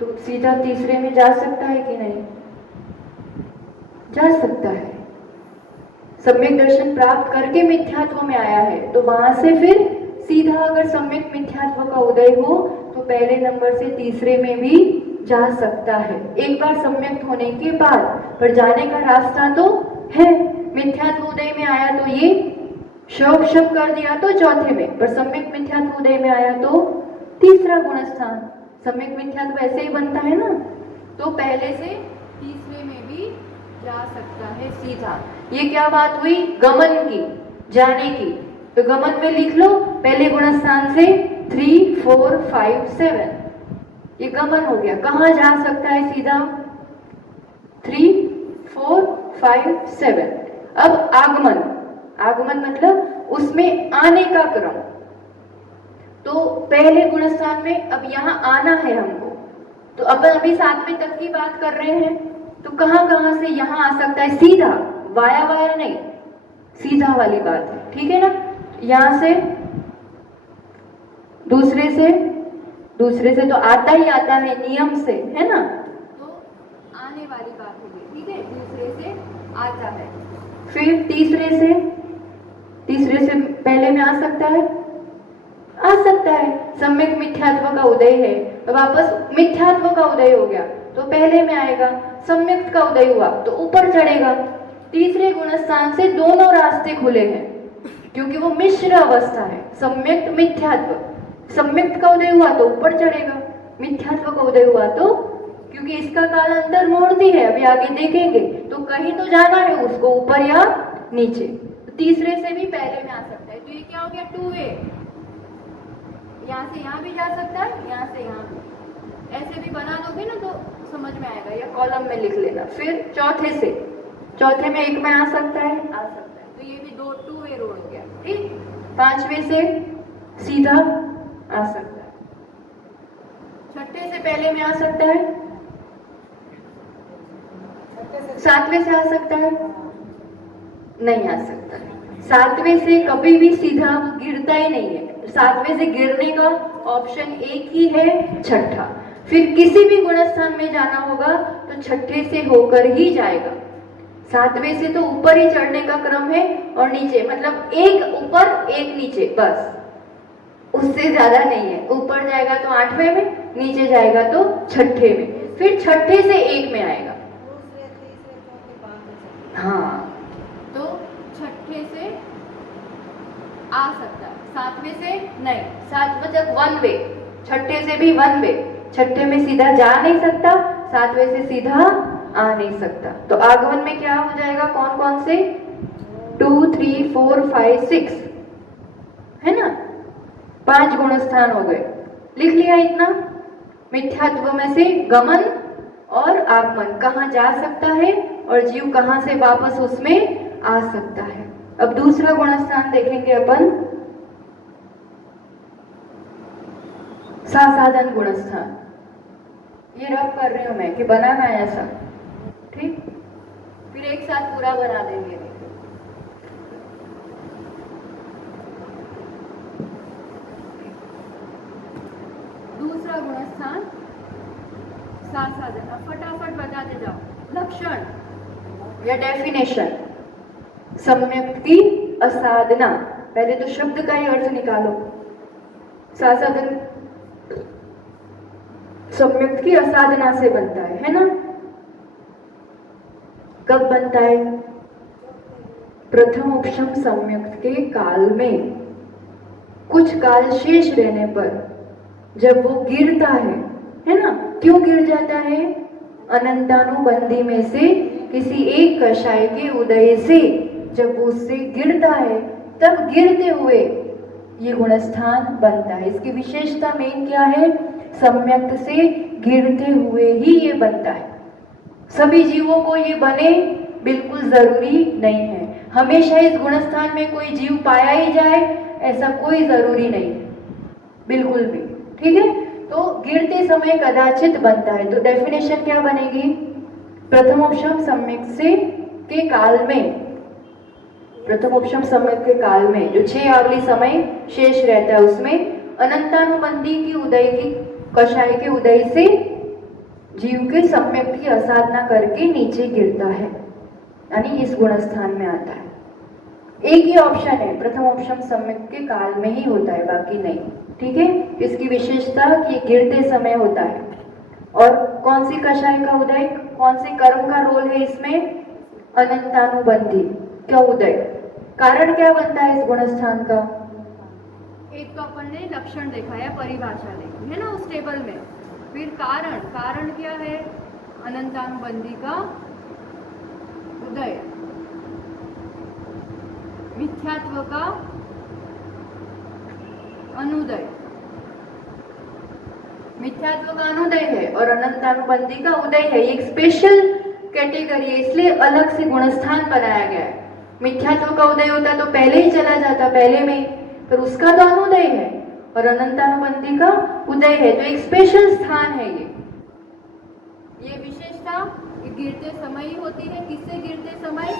तो सीधा तीसरे में जा सकता है कि नहीं? जा सकता है। सम्यक दर्शन प्राप्त करके मिथ्यात्व में आया है, तो वहां से फिर सीधा अगर सम्यक मिथ्यात्व का उदय हो तो पहले नंबर से तीसरे में भी जा सकता है, एक बार सम्यक होने के बाद। पर जाने का रास्ता तो है। मिथ्यात्व उदय में आया तो ये शोक कर दिया तो चौथे में, पर सम्यक मिथ्यात्व उदय में आया तो तीसरा गुणस्थान। सम्यक मिथ्यात्व ऐसे ही बनता है ना, तो पहले से तीसरे में भी जा सकता है सीधा। ये क्या बात हुई? गमन की, जाने की। तो गमन में लिख लो पहले गुणस्थान से 3, 4, 5, 7, ये गमन हो गया। कहाँ जा सकता है सीधा? 3, 4, 5, 7। अब आगमन, आगमन मतलब उसमें आने का क्रम। तो पहले गुणस्थान में अब यहाँ आना है हमको, तो अपन अभी 7वें तक की बात कर रहे हैं, तो कहाँ कहाँ से यहाँ आ सकता है? सीधा, वाया वाया नहीं, सीधा वाली बात है, ठीक है ना। यहाँ से दूसरे से तो आता ही आता है नियम से, है ना। तो आने वाली बात होगी, ठीक है, दूसरे से आता है। फिर तीसरे से पहले में आ सकता है, आ सकता है। सम्यक मिथ्यात्व का उदय है, तो वापस मिथ्यात्व का उदय हो गया तो पहले में आएगा। सम्यक का उदय हुआ तो ऊपर चढ़ेगा। तीसरे गुणस्थान से दोनों रास्ते खुले हैं, क्योंकि वो मिश्र अवस्था है, सम्यक मिथ्यात्व। सम्यक का उदय हुआ तो ऊपर चढ़ेगा, मिथ्यात्व का उदय हुआ तो, क्योंकि इसका कालांतर मूर्ति है, अभी आगे देखेंगे, तो कहीं तो जाना है उसको, ऊपर या नीचे। तो तीसरे से भी पहले में आ सकता है। तो ये क्या हो गया? 2 वे, यहाँ से यहाँ भी जा सकता है, यहाँ से यहाँ भी। ऐसे भी बना लोगे ना तो समझ में आएगा, या कॉलम में लिख लेना। फिर चौथे में एक में आ सकता है, तो ये भी 2 वे रोड हो गया, ठीक। 5वें से सीधा आ सकता है, 6ठे से पहले में आ सकता है, 7वें से आ सकता है, नहीं आ सकता है। 7वें से कभी भी सीधा गिरता ही नहीं है। 7वें से गिरने का ऑप्शन एक ही है, 6ठा। फिर किसी भी गुणस्थान में जाना होगा तो 6ठे से होकर ही जाएगा। 7वें से तो ऊपर ही चढ़ने का क्रम है, और नीचे मतलब एक ऊपर एक नीचे, बस, उससे ज्यादा नहीं है। ऊपर जाएगा तो 8वें में, नीचे जाएगा तो 6ठे में, फिर 6ठे से 1 में आएगा। हाँ, तो 6ठे से आ सकता है, 7वें से नहीं। 7वें तक 1 वे, 6ठे से भी 1 वे। 6ठे में सीधा जा नहीं सकता, 7वें से सीधा आ नहीं सकता। तो आगमन में क्या हो जाएगा? कौन कौन से? 2, 3, 4, 5, 6, है ना। 5 गुणस्थान हो गए, लिख लिया इतना। मिथ्यात्व में से गमन और आगमन, कहाँ जा सकता है और जीव कहाँ से वापस उसमें आ सकता है। अब दूसरा गुणस्थान देखेंगे अपन, साधन गुणस्थान। ये रब कर रही हूं मैं कि बनाना है ऐसा, ठीक। फिर एक साथ पूरा बना देंगे। दूसरा गुणस्थान साधन, फटाफट बताते जाओ। लक्षण या डेफिनेशन, सम्यक की असाधना। पहले तो शब्द का ही अर्थ निकालो। साधन सम्यक की असाधना से बनता है ना। कब बनता है? प्रथम उपशम सम्यक के काल में, कुछ काल शेष रहने पर जब वो गिरता है ना। क्यों गिर जाता है? अनंतानुबंधी में से किसी एक कषाय के उदय से जब वो उससे गिरता है, तब गिरते हुए ये गुणस्थान बनता है। इसकी विशेषता में क्या है? सम्यक से गिरते हुए ही ये बनता है। सभी जीवों को ये बने बिल्कुल जरूरी नहीं है। हमेशा इस गुणस्थान में कोई जीव पाया ही जाए ऐसा कोई जरूरी नहीं, बिल्कुल भी, ठीक है। तो गिरते समय कदाचित बनता है। तो डेफिनेशन क्या बनेगी? प्रथमोपशम सम्यक से के काल में, प्रथमोपशम सम्यक के काल में जो 6 आवली समय शेष रहता है उसमें अनंतानुबंधी की उदय की कषाय के उदय से जीव के सम्यक की असाधना करके नीचे गिरता है, यानी इस गुणस्थान में आता है। एक ही ऑप्शन है, प्रथम ऑप्शन सम्यक के काल में ही होता है, बाकी नहीं, ठीक है। इसकी विशेषता कि गिरते समय होता है। और कौन सी कषाय का उदय, कौन से कर्म का रोल है इसमें? अनंतानुबंधी का उदय। कारण क्या बनता है इस गुणस्थान का? एक तो अपन ने लक्षण देखा है, परिभाषा देखी है ना उस टेबल में। फिर कारण, कारण क्या है? अनंतानुबंधी का उदय, मिथ्यात्व का अनुदय। मिथ्यात्व का अनुदय है और अनंतानुबंधी का उदय है। ये एक स्पेशल कैटेगरी है, इसलिए अलग से गुणस्थान बनाया गया है। मिथ्यात्व का उदय होता तो पहले ही चला जाता, पहले में ही, पर उसका तो अनुदय है और अनंतानुबंधी का उदय है, तो एक स्पेशल स्थान है ये विशेषता गिरते समय ही होती है। किससे गिरते समय?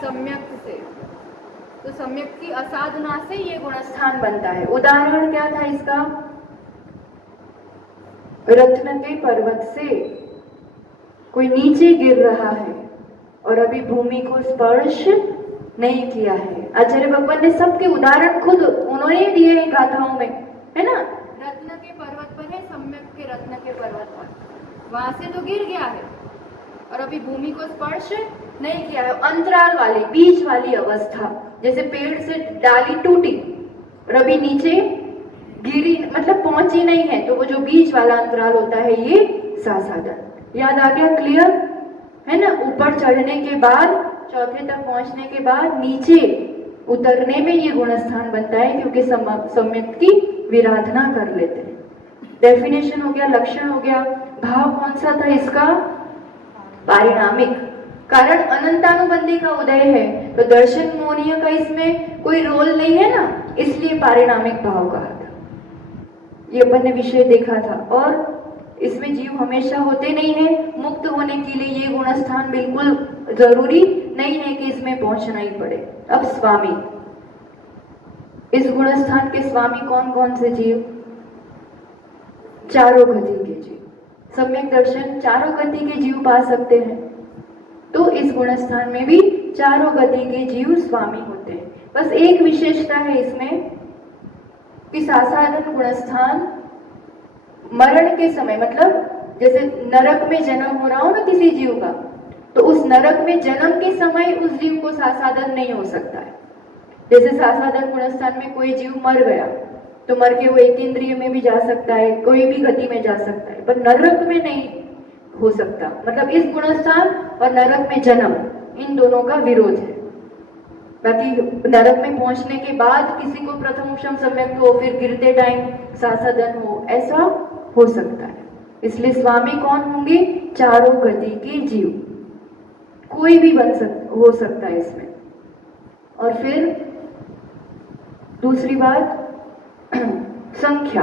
सम्यक से। तो सम्यक की असाधना से ये गुणस्थान बनता है। उदाहरण क्या था इसका? रत्न के पर्वत से कोई नीचे गिर रहा है और अभी भूमि को स्पर्श नहीं किया है। आचार्य भगवान ने सबके उदाहरण खुद उन्होंने ही दिए हैं गाथाओं में, है ना। रत्न के पर्वत पर है, सम्यक के रत्न के पर्वत पर, वहां से तो गिर गया है और अभी भूमि को स्पर्श नहीं किया है। अंतराल वाली, बीच वाली अवस्था, जैसे पेड़ से डाली टूटी और अभी नीचे गिरी, मतलब पहुंची नहीं है, तो वो जो बीच वाला अंतराल होता है ये सासादन। याद आ गया? क्लियर है ना। ऊपर चढ़ने के बाद, चौथे तक पहुंचने के बाद नीचे उतरने में ये गुणस्थान बनता है, क्योंकि सम्यक की विराधना कर लेते हैं। डेफिनेशन हो गया, लक्षण हो गया। भाव कौन सा था इसका? पारिणामिक। कारण अनंतानुबंधी का उदय है, तो दर्शन मोनीय का इसमें कोई रोल नहीं है ना, इसलिए पारिणामिक भाव कहा था। ये अपन ने विषय देखा था। और इसमें जीव हमेशा होते नहीं है। मुक्त होने के लिए ये गुणस्थान बिल्कुल जरूरी नहीं है कि इसमें पहुंचना ही पड़े। अब स्वामी, इस गुणस्थान के स्वामी कौन कौन से जीव? चारों गति के जीव। सम्यक दर्शन चारों गति के जीव पा सकते हैं, तो इस गुणस्थान में भी चारों गति के जीव स्वामी होते हैं। बस एक विशेषता है इसमें कि सासादन गुणस्थान मरण के समय, मतलब जैसे नरक में जन्म हो रहा हो ना किसी जीव का, तो उस नरक में जन्म के समय उस जीव को सासादन नहीं हो सकता है। जैसे सासादन गुणस्थान में कोई जीव मर गया तो मर के वो एक इंद्रिय में भी जा सकता है, कोई भी गति में जा सकता है, पर नरक में नहीं हो सकता। मतलब इस गुणस्थान और नरक में जन्म, इन दोनों का विरोध है। बाकी नरक में पहुंचने के बाद किसी को प्रथम उपशम सम्यक हो, फिर गिरते टाइम सासादन हो, ऐसा हो सकता है। इसलिए स्वामी कौन होंगे? चारों गति के जीव, कोई भी हो सकता है इसमें। और फिर दूसरी बात संख्या।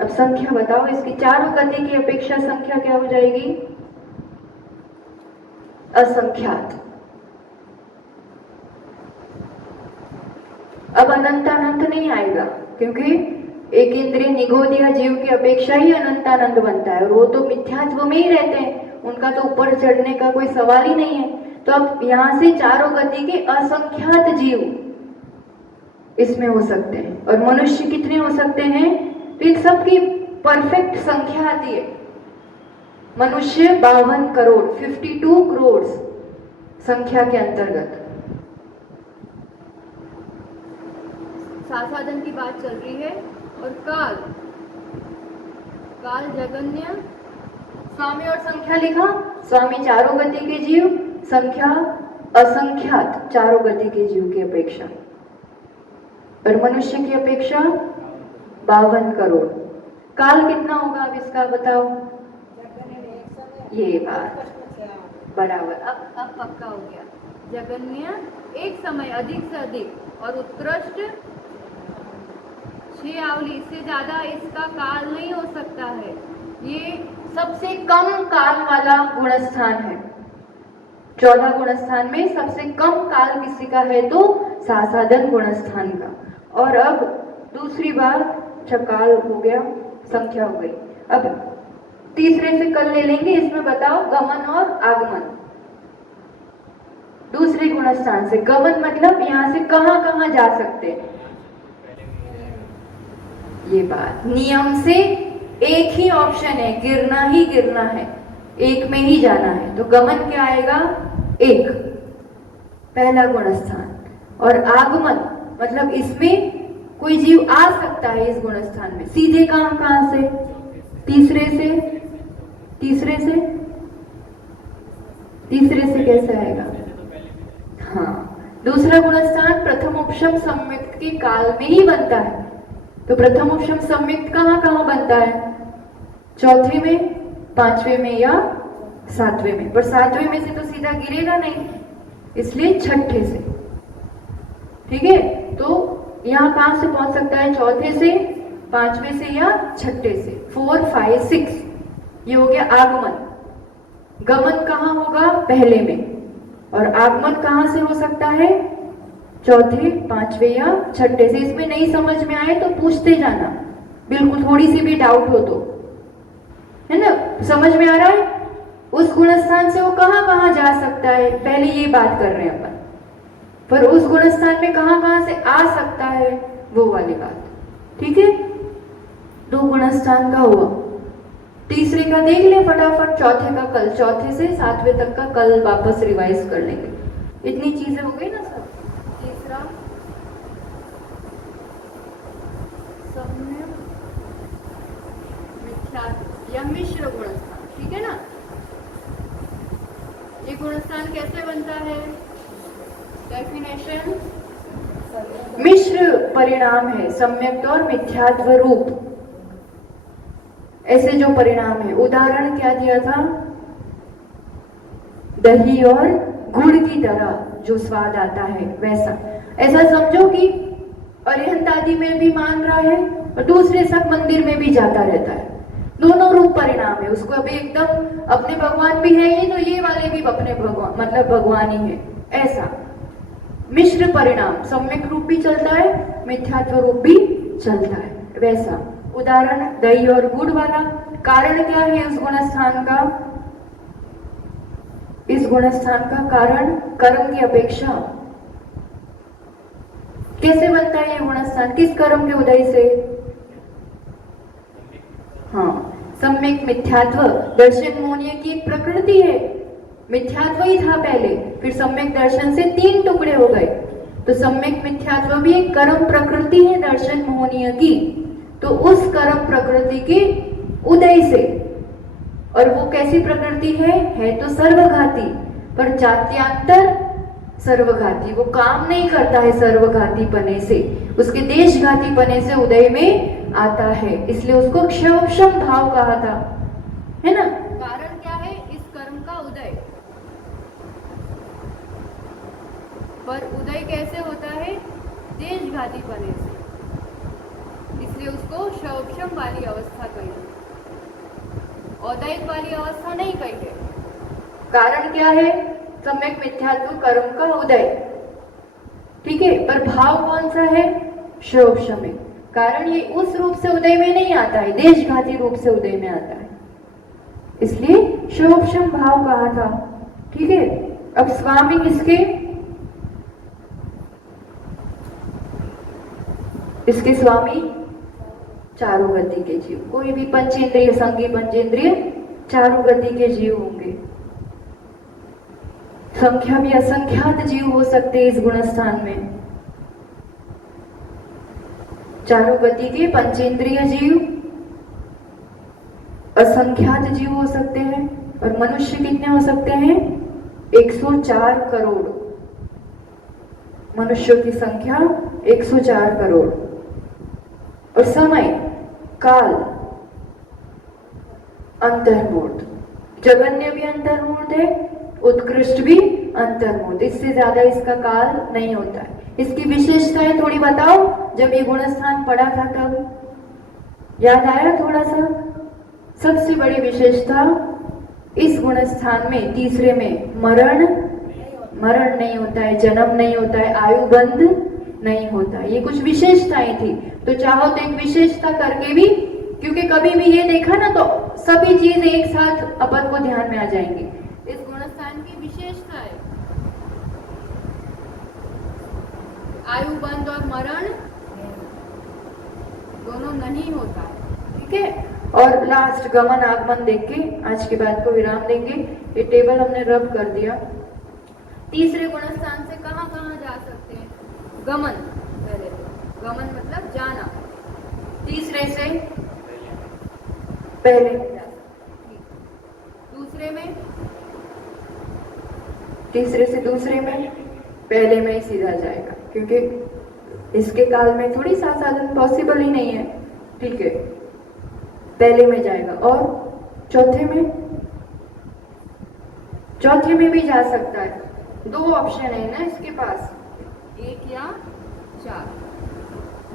अब संख्या बताओ, इसकी चारों गति की अपेक्षा संख्या क्या हो जाएगी? असंख्यात। अब अनंतानंत नहीं आएगा, क्योंकि एक इंद्रिय निगोदिया जीव की अपेक्षा ही अनंतानंद बनता है, और वो तो मिथ्यात्व में ही रहते हैं, उनका तो ऊपर चढ़ने का कोई सवाल ही नहीं है। तो अब यहां से चारों गति के असंख्यात जीव इसमें हो सकते हैं। और मनुष्य कितने हो सकते हैं? तो इन सबकी परफेक्ट संख्या आती है। मनुष्य 52 करोड़, 52 करोड़ संख्या के अंतर्गत। सासादन की बात चल रही है। और काल, काल जगन्य। स्वामी और संख्या लिखा। स्वामी चारों गति के जीव, संख्या असंख्यात चारों गति के जीव की अपेक्षा, और मनुष्य की अपेक्षा 52 करोड़। काल कितना होगा अब इसका बताओ? ये बात बराबर। अब पक्का हो गया। जगन्य एक समय, अधिक से अधिक, और उत्कृष्ट 6 आवली, इससे ज्यादा इसका काल नहीं हो सकता है। ये सबसे कम काल वाला गुणस्थान है। 14 गुणस्थान में सबसे कम काल किसी का है तो सासादन गुणस्थान का। और अब दूसरी बात, काल हो गया, संख्या हो गई। अब तीसरे से कल ले लेंगे। इसमें बताओ गमन और आगमन। दूसरे गुणस्थान से गमन मतलब यहां से कहां कहां जा सकते हैं। ये बात नियम से एक ही ऑप्शन है, गिरना ही गिरना है, एक में ही जाना है। तो गमन क्या आएगा? एक, पहला गुणस्थान। और आगमन मतलब इसमें कोई जीव आ सकता है इस गुणस्थान में। सीधे कहां से? तीसरे से। तीसरे से? तीसरे से कैसे आएगा? हाँ, दूसरा गुणस्थान प्रथम उपशम सम्यक के काल में ही बनता है। तो प्रथम उपशम सम्यक्त कहाँ कहाँ बनता है? चौथे में, पांचवे में या सातवें में। पर सातवें में से तो सीधा गिरेगा नहीं, इसलिए छठे से। ठीक है, तो यहाँ कहां से पहुंच सकता है? चौथे से, पांचवें से या छठे से। 4, 5, 6 ये हो गया आगमन। गमन कहाँ होगा? पहले में। और आगमन कहां से हो सकता है? चौथे, पांचवे या छठे से। इसमें नहीं समझ में आए तो पूछते जाना, बिल्कुल थोड़ी सी भी डाउट हो तो, है ना? समझ में आ रहा है? उस गुणस्थान से वो कहां कहां जा सकता है, पहले ये बात कर रहे हैं अपन। पर उस गुणस्थान में कहां कहां से आ सकता है, वो वाली बात। ठीक है, 2 गुणस्थान का हुआ। तीसरे का देख ले फटाफट, चौथे का कल, चौथे से 7वें तक का कल वापस रिवाइज कर लेंगे। इतनी चीजें हो गई ना सब। तीसरा सम्यक मिथ्यात्व या मिश्र गुणस्थान। ठीक है ना? ये गुणस्थान कैसे बनता है? डेफिनेशन, मिश्र परिणाम है सम्यक और मिथ्यात्व रूप। ऐसे जो परिणाम है, उदाहरण क्या दिया था? दही और गुड़ की तरह जो स्वाद आता है वैसा। ऐसा समझो कि अरिहंत आदि में भी मान रहा है और दूसरे सब मंदिर में भी जाता रहता है। दोनों रूप परिणाम है उसको। अभी एकदम अपने भगवान भी है ये, तो ये वाले भी अपने भगवान, मतलब भगवान ही है, ऐसा। मिश्र परिणाम, सम्यक रूप भी चलता है, मिथ्यात्व रूप भी चलता है, वैसा। उदाहरण दही और गुड़ वाला। कारण क्या है उस गुणस्थान का? इस गुणस्थान का कारण कर्म की अपेक्षा। कैसे बनता है ये गुणस्थान? किस कर्म के उदय से? हाँ, सम्यक मिथ्यात्व। दर्शन मोहनीय की एक प्रकृति है, मिथ्यात्व ही था पहले, फिर सम्यक दर्शन से 3 टुकड़े हो गए। तो सम्यक मिथ्यात्व भी एक कर्म प्रकृति है दर्शन मोहनीय की। तो उस कर्म प्रकृति के उदय से, और वो कैसी प्रकृति है तो सर्वघाती, पर जात्यांतर सर्वघाती। वो काम नहीं करता है सर्वघाती पने से, उसके देशघाती पने से उदय में आता है, इसलिए उसको क्षोभशम भाव कहा था, है ना? कारण क्या है इस कर्म का उदय? पर उदय कैसे होता है? देशघाती पने से, इसलिए उसको क्षोभशम वाली अवस्था कही, औदैत वाली अवस्था नहीं कही है। कारण क्या है? सम्यक मिथ्यात्व कर्म का उदय। ठीक है, पर भाव कौन सा है? क्षोभशमिक। कारण ये उस रूप से उदय में नहीं आता है, देशघाती रूप से उदय में आता है, इसलिए क्षोभशम भाव कहा था। ठीक है, अब स्वामी इसके स्वामी चारों गति के जीव। कोई भी पंचेंद्रिय, संगी पंचेंद्रिय, चारों गति के जीव होंगे। संख्या भी असंख्यात जीव हो सकते हैं इस गुणस्थान में। चारों गति के पंचेंद्रिय जीव असंख्यात जीव हो सकते हैं। और मनुष्य कितने हो सकते हैं? 104 करोड़। मनुष्यों की संख्या 104 करोड़। और समय, काल अंतर्मूर्त, जगन्य भी अंतर्मूर्त है, उत्कृष्ट भी अंतर्मूर्त। इससे ज्यादा इसका काल नहीं होता है। इसकी विशेषताएं थोड़ी बताओ, जब ये गुणस्थान पढ़ा था तब याद आया थोड़ा सा? सबसे बड़ी विशेषता इस गुणस्थान में, तीसरे में, मरण नहीं होता है, जन्म नहीं होता है, आयु बंद नहीं होता। ये कुछ विशेषताएं थी। तो चाहो तो एक विशेषता करके भी, क्योंकि कभी भी ये देखा ना तो सभी चीज एक साथ अपन को ध्यान में आ जाएंगी। इस गुणस्थान की विशेषता है आयु बंद और मरण दोनों नहीं होता है। ठीक है, और लास्ट गमन आगमन देख के आज की बात को विराम देंगे। ये टेबल हमने रब कर दिया। तीसरे गुणस्थान से कहां कहां जा सकते हैं? गमन, पहले गमन मतलब जाना, तीसरे से पहले, दूसरे में, तीसरे से दूसरे में, पहले में ही सीधा जाएगा, क्योंकि इसके काल में थोड़ी सात साधन पॉसिबल ही नहीं है। ठीक है, पहले में जाएगा और चौथे में भी जा सकता है। दो ऑप्शन है ना इसके पास, 1 या 4।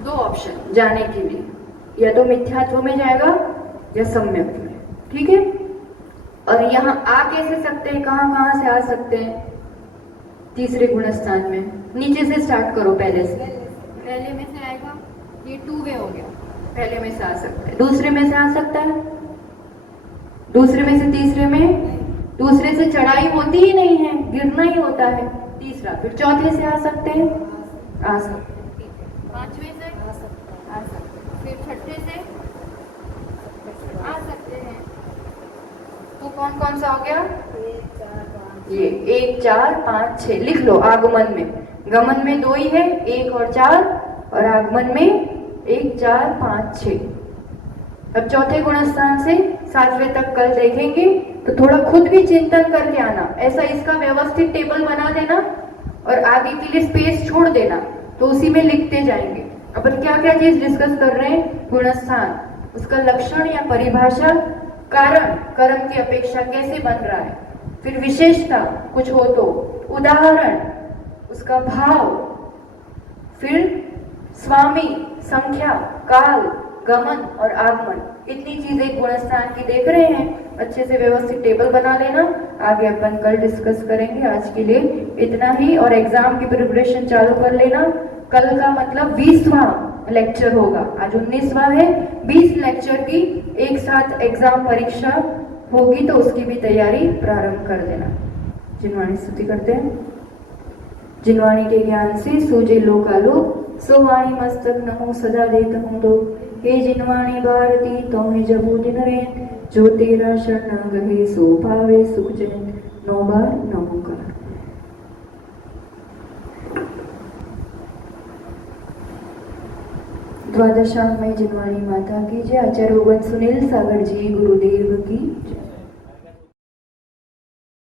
दो ऑप्शन जाने के लिए, या तो मिथ्यात्व में जाएगा या सम्यक्त्व में। ठीक है, और यहाँ आ कैसे सकते हैं, कहाँ से आ सकते हैं? तीसरे गुणस्थान में। नीचे से स्टार्ट करो, पहले से। पहले में से आएगा, ये 2 वे हो गया। पहले में से आ सकता है, दूसरे में से आ सकता है, दूसरे में से तीसरे में, दूसरे से चढ़ाई होती ही नहीं है, गिरना ही होता है। तीसरा, फिर चौथे से आ सकते हैं, आ सकते हैं। ठीक है, 5वें से आ सकते हैं, फिर 6ठे से आ सकते हैं। तो कौन सा हो गया? ये 1 4 5 6 लिख लो। आगमन में, गमन में 2 ही है, 1 और 4, और आगमन में 1 4 5 6। अब चौथे गुणस्थान से 7वें तक कल देखेंगे, तो थोड़ा खुद भी चिंतन करके आना। ऐसा इसका व्यवस्थित टेबल बना देना और आगे के लिए स्पेस छोड़ देना, तो उसी में लिखते जाएंगे। अपन क्या क्या चीज डिस्कस कर रहे हैं? गुणस्थान, उसका लक्षण या परिभाषा, कारण, कर्म की अपेक्षा कैसे बन रहा है, फिर विशेषता कुछ हो तो, उदाहरण, उसका भाव, फिर स्वामी, संख्या, काल, गमन और आगमन। इतनी चीजें एक गुणस्थान की देख रहे हैं। अच्छे से व्यवस्थित टेबल बना लेना, आगे अपन कल डिस्कस करेंगे। आज के लिए इतना ही, और एग्जाम की प्रिपरेशन चालू कर लेना। कल का मतलब 20वां लेक्चर होगा, आज 19वां है। 20 लेक्चर की एक साथ एग्जाम परीक्षा होगी, तो उसकी भी तैयारी प्रारंभ कर देना। जिनवाणी स्तुति करते हैं। जिनवाणी के ज्ञान से सूझे लोकालोक, सो वाणी मस्तक नमो सदा देत हूँ दो। हे जिनवाणी भारती तुम्हें जबू दिन रेन, जो तेरा शरण गहे सो पावे सुख जैन। 9 बार नमोकार। द्वादशांग में जिनवाणी माता की जय। आचार्य भगवान सुनील सागर जी गुरुदेव की जय।